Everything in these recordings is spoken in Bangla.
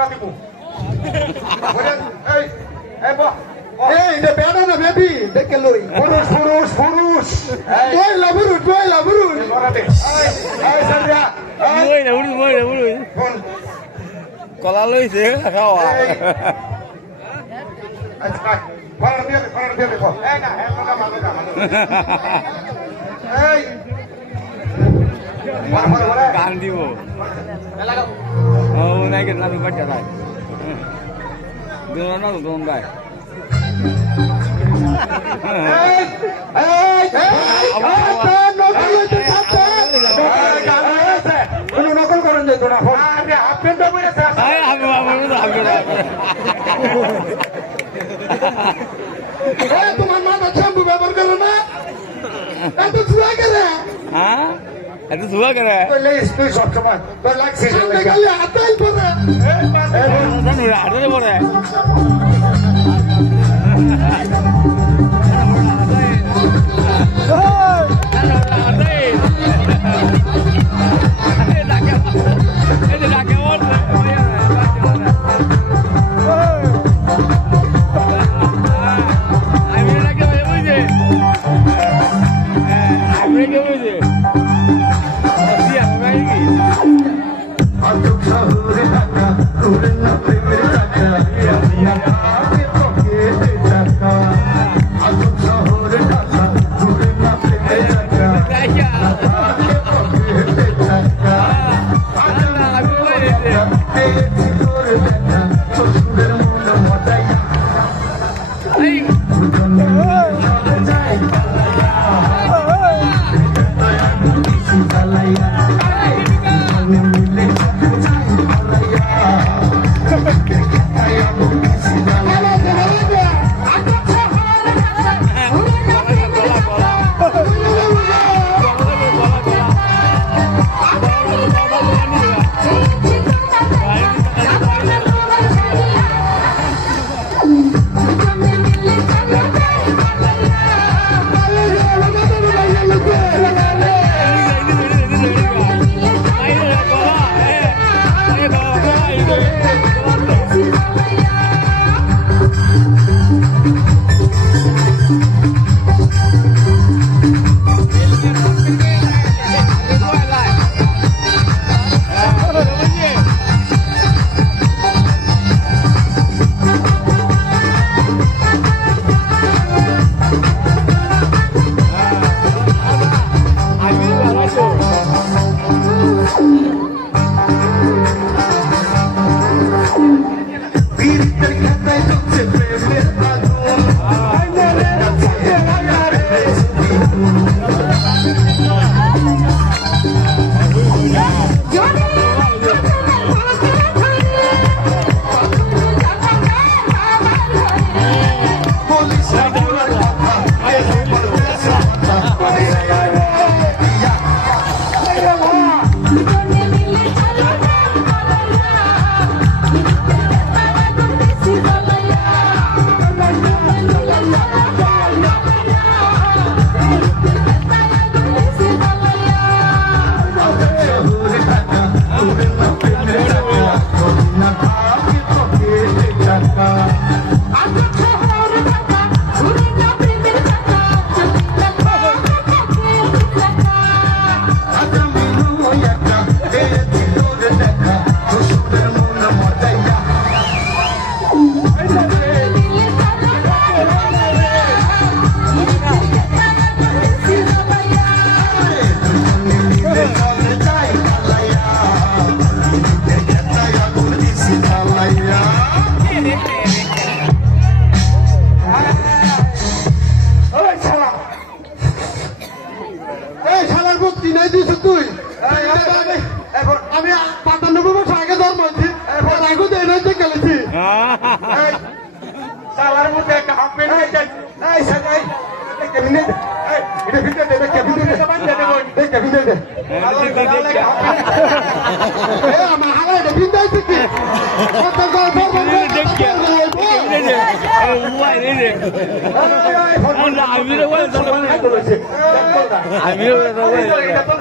করা দিব এই যে বেড়া না বেবি দেখে লই পুরুষ পুরুষ পুরুষ ওই লাবুরুট ওই লাবুরুট এই সারিয়া ওই না উড়ি কলা লইছে খাওয়া আচ্ছা ফরার দিয়ে দেখো এই না এই লোকা ভালো না এই গান দিব ও নাই কে লাভ বাচ্চা ভাই দুনো না দুনো ভাই এই এই নকল করেন যে তোরা আরে আপনি তো বলেছে আমি তোমার মা শ্যাম্পু ব্যবহার করো না এত ধোয়া করে হ্যাঁ এত ধোয়া করে তুই সবসময় তোর লাগছে হাতাই পরে হাতে পরে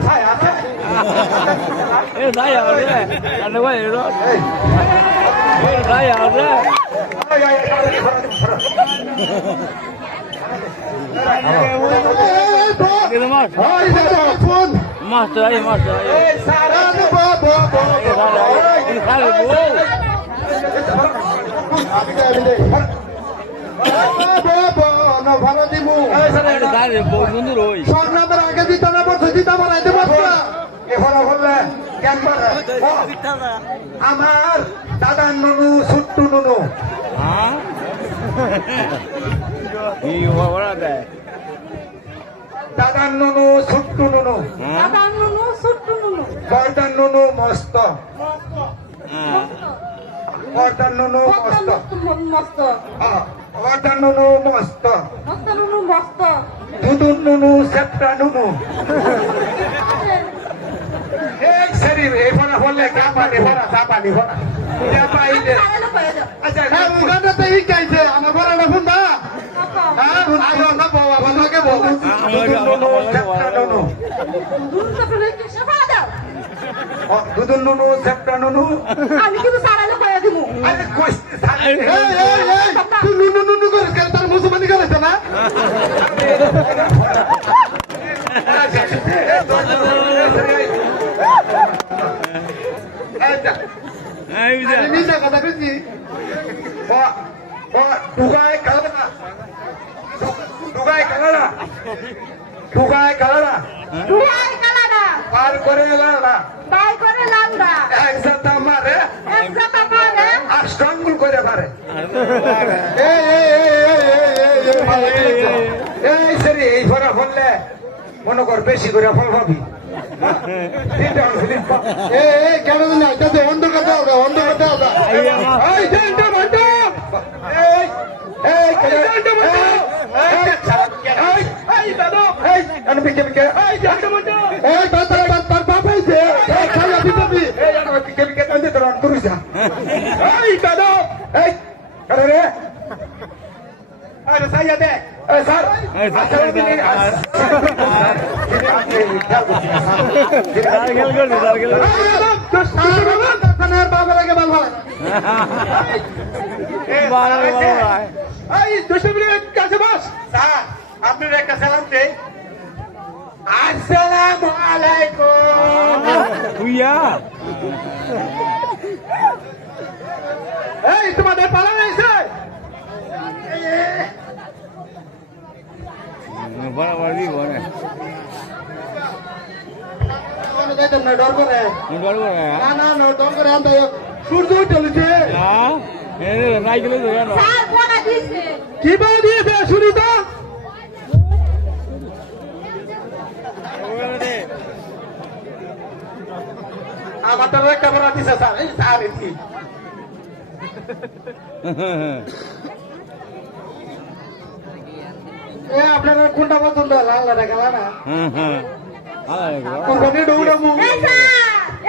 Saya phone master I master ভালো দিবু বন্ধু রই সংগ্রামের আগে দিতে না বলছে দিতে বানাইতে পারবো না এখানে বললে আমার দাদার নুনু ছুট্টু নুনু হ্যাঁ কি ওরা দেয় দাদার নুনু ছুট্টু নুনু বর্দার নুনু মস্ত বর্দার নুনু মস্ত বর্দার নুনু মস্ত দুদুর নুনু সেপ্টা নুনু এই সরি এই ফোনা বললে কাপানি ফোনা চাপানি ফোনা আচ্ছা উগাটা তো এই কাইছে আমার বড় না ফোন দা হ্যাঁ আগে না বাবা বাবাকে বল দুদুর নুনু সেপ্টা নুনু আমি কিন্তু সারালে কয়ে দিমু আরে কইতে এই তুই নুনু নুনু করে তার মুসলমানি করেছ না কথা কইছি ডুগায় কালারা ডুগায় কালারা ডুগায় কালারা দুহাই কালাডা পার করে লালা বাই করে লালডা একসাথে মারে একসাথে মারে আষ্টঙ্গুল করে পারে এই সরি এই ফরা ফললে মনে কর বেশি করে ফল পাবি কেন অন্ধ কথা হবে অন্ধ কথা হবে আপনার একটা সালাম দেই আসসালামু আলাইকুম এই তোমাদের পালা রয়েছে বরাবর দিব না ডর করে না না না ডর করে আনতে সূর্য চলেছে নাই গেলে স্যার পড়া দিছে কি বা দিয়েছে শুনি তো আমারটা একটা বড় দিছে স্যার এই স্যার কি আপনারা কোনটা পছন্দ লাল না কালা না কোনটা দৌড়ামু এই স্যার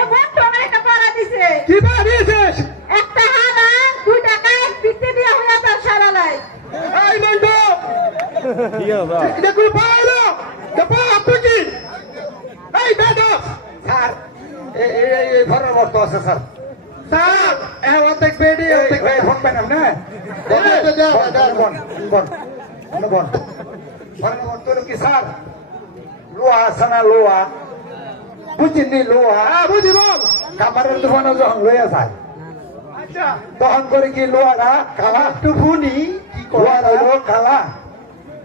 এ বন্ধ আমার একটা পড়া দিছে কি বা দিয়েছিস একটা হানা 2 টাকা পিতে দিয়া হইয়া তার সারা লাই এই মন্ডো এটা কোন পাইলো কপা আপনি কি এই বেডো স্যার এই ঘরের মতো আছে স্যার স্যার এ অর্ধেক বেডি অর্ধেক বেড ফোন পেলাম না বন বন বন বন ঘরের মতো কি স্যার লোহা সানা লোহা বুঝিনি লোহা বুঝি বল কামারের দোকানে যখন লইয়া যায় তখন করে কি লোহারা কালা টুফুনি লোহা হইল কালা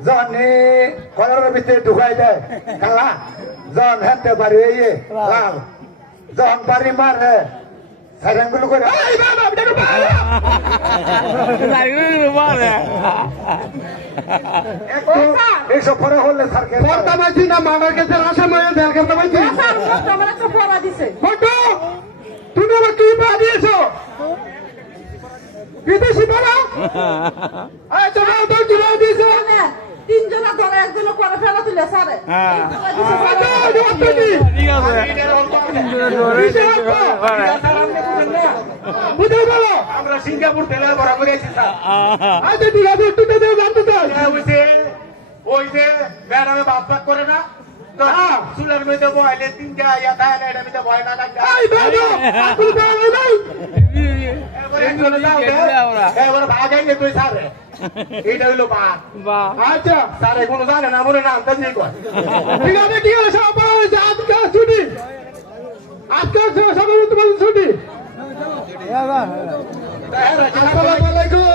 যখন ঘরের ভিতরে ঢুকাই দেয় কালা যখন হাতে বাড়ি লাল যখন বাড়ি মারে সাইরাঙ্গুলো করে এইসব পরে হলে স্যারকে পড়তা পাইছি না মামার কাছে আসাম হয়ে দেয়াল করতে পাইছি স্যার বন্ধ আমার একটা পড়া দিছে তুমি আমার কি পা দিয়েছো বিদেশি পড়া তোমার তো জুড়ে দিয়েছো তিনজনা ধরে একজন করে ফেলা তুলে স্যারে আমরা সিঙ্গাপুর তেলে বরাবর আছি ওই যে ম্যাডামে বাপ করে না চুলের মধ্যে বয়লে তিনটা ইয়া থাকে না এটা ভয় না চলে যাও ওরা ভাগাই নে তুই স্যার এইটা হইলো বা বাহ আচ্ছা স্যার কোনো জানে না মনে না আন্তাজি কর ঠিক আছে সব পাওয়া হয়েছে আজকে ছুটি আজকে সকালে তোমার ছুটি আসসালামু আলাইকুম